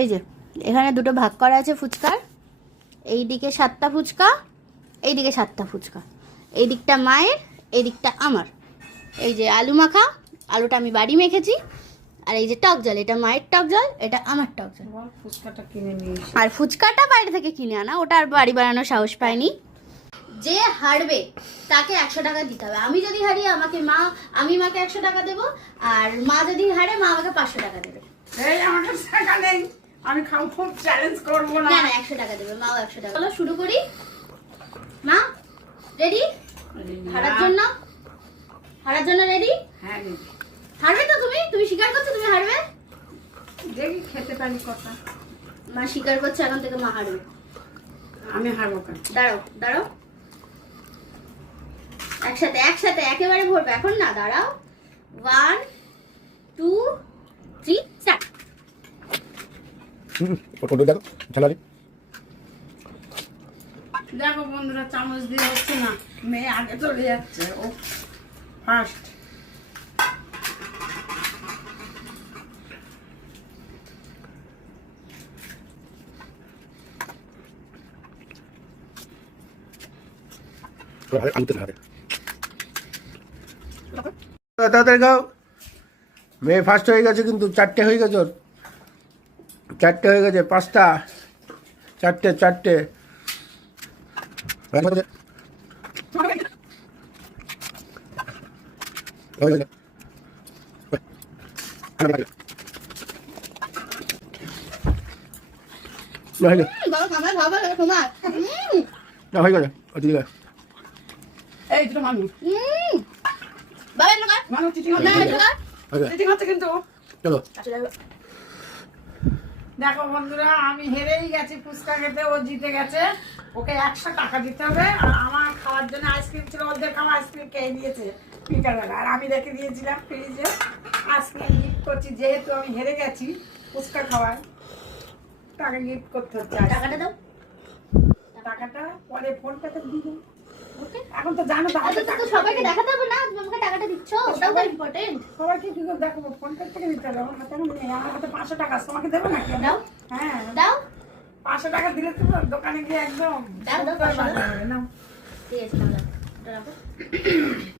এই যে এখানে দুটো ভাগ করা আছে ফুচকার, এইদিকে 7টা ফুচকা, এইদিকে 7টা ফুচকা, এই দিকটা মায়ের, এই দিকটা আমার। এই যে আলু মাখা, আলুটা আমি বাড়ি মেখেছি, আর এই যে টক জল, এটা মায়ের টক জল, এটা আমার টক জল। ফুচকাটা কিনে নিয়ে আর ফুচকাটা বাইরে থেকে কিনে আনা, ওটা আর বাড়ি বানানোর সাহস পাইনি। যে হারবে তাকে 100 টাকা দিতে হবে। আমি যদি হারি আমি মাকে 100 টাকা দেবো, আর মা যদি হারে মা আমাকে 500 টাকা দেবে। এই আমার কাছে টাকা নেই, আমি খাবো, খুব চ্যালেঞ্জ করবো না। না 100 টাকা দেবে, মাও 100 টাকা। চলো শুরু করি। মা রেডি হারার জন্য রেডি? হ্যাঁ হারবে তো তুমি স্বীকার করছো তুমি হারবে? দেখি খেতে পারি কথা। মা স্বীকার করছে এখন থেকে মা হারবে। আমি হারবো কেন? দাঁড়াও একসাথে একেবারে ভরবে এখন না। দাঁড়াও, 1 2 3 স্টার্ট। দেখো ঝালারি। দেখো বন্ধুরা, চামচ দিয়ে হচ্ছে না, মেয়ে আগে চলে যাচ্ছে, ও ফার্স্ট। তাড়াতাড়ি খাও। মেয়ে ফার্স্ট হয়ে গেছে, কিন্তু 4টে হয়ে গেছে ওর, 4টে হয়ে গেছে, 5টা, 4টে। হয়ে গেছে ওদিকে। এই দুটো মানুষ মানুষ চিঠি হচ্ছে কিন্তু। চলো দেখো বন্ধুরা, আমি হেরেই গেছি ফুচকা খেতে, ও জিতে গেছে, ওকে 100 টাকা দিতে হবে। আর আমার খাওয়ার জন্য আইসক্রিম ছিল, ওদের খাওয়া আইসক্রিম খেয়ে নিয়েছে বিকালবেলা, আর আমি রেখে দিয়েছিলাম ফ্রিজে। আইসক্রিম গিফট করছি, যেহেতু আমি হেরে গেছি ফুচকা খাওয়ায়, টাকা গিফট করতে হচ্ছে। টাকাটা দাও। টাকাটা পরে ফোন পেতে দিয়ে দেবো। এখন তো জানো তো সবাইকে দেখাতে হবে না তুমি আমাকে টাকাটা দিচ্ছ, ওটাও তো ইম্পর্টেন্ট। সবাইকে কি করে দেখাবো? ফোন পে থেকে দিতে হবে, আমার হাতে এখন নেই। আমার হাতে 500 টাকা আছে, তোমাকে দেবো নাকি? দাও হ্যাঁ দাও 500 টাকা দিলে তো দোকানে গিয়ে একদম দাও, নাও। ঠিক আছে, তাহলে ওটা রাখো।